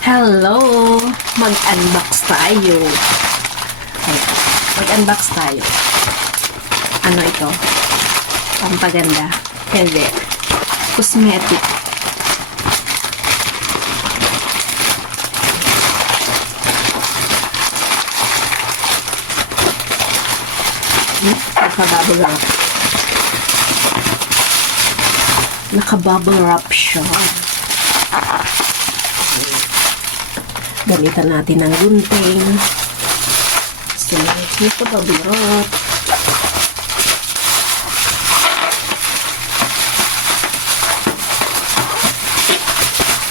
Hello! Mag-unbox tayo. Ayan. Mag-unbox tayo. Ano ito? Pampaganda. Hindi. Cosmetic. Nakabubble wrap. Nakabubble wrap siya. Gamitan natin ng gunting. So, ito bubble wrap.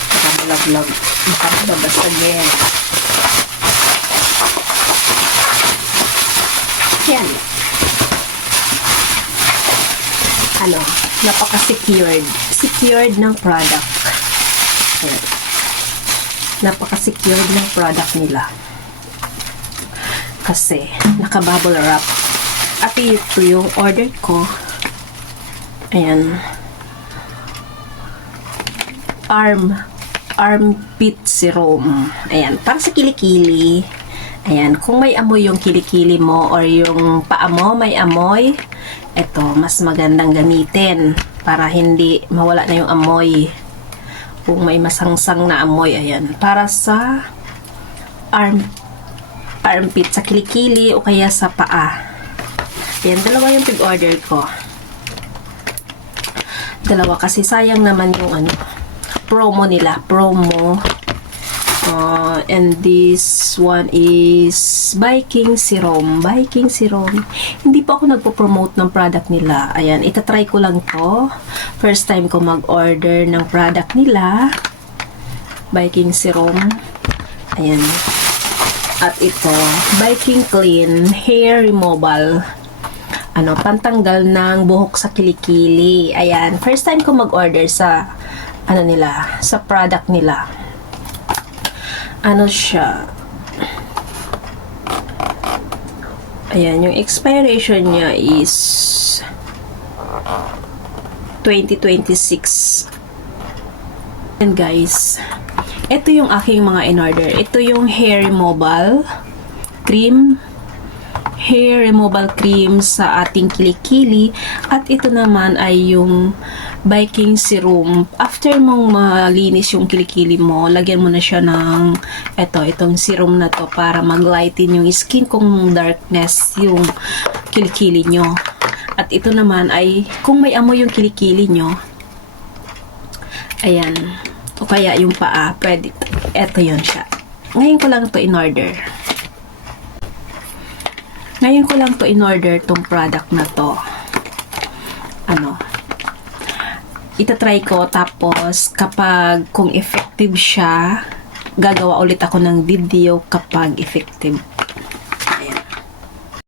Nakamalaglag. Nakababasagin. Yan. Ano, napaka-secured. Secured ng product. Ayan. Napaka-secured ng product nila. Kasi, naka-bubble wrap. At ito yung order ko. Ayan. Armpit serum. Ayan. Para sa kilikili. Ayan. Kung may amoy yung kilikili mo or yung paa mo may amoy, ito, mas magandang gamitin para hindi mawala na yung amoy. Kung may masangsang na amoy, ayan. Para sa armpit, sa kilikili o kaya sa paa. Ayan, dalawa yung pig-order ko. Dalawa kasi sayang naman yung ano, promo nila. Promo. And this one is Viking Serum. Viking Serum. Hindi po ako nagpo-promote ng product nila. Ayan, itatry ko lang to. First time ko mag-order ng product nila. Viking Serum. Ayan. At ito, Viking Clean Hair Removal. Ano, pantanggal ng buhok sa kilikili. Ayan, first time ko mag-order sa ano nila, sa product nila. Ano siya? Ayan, yung expiration niya is 2026. And guys, ito yung aking mga in-order. Ito yung hair removal cream. Hair removal cream sa ating kilikili. At ito naman ay yung Viking Serum. After mong malinis yung kilikili mo, lagyan mo na siya ng itong serum na to para mag-lighten yung skin kung darkness yung kilikili nyo. At ito naman ay kung may amoy yung kilikili nyo, ayan, o kaya yung paa, pwede. Ito yun siya. Ngayon ko lang to in-order. Ngayon ko lang to in-order tong product na to. Ano, itatry ko, tapos kapag kung effective siya, gagawa ulit ako ng video kapag effective.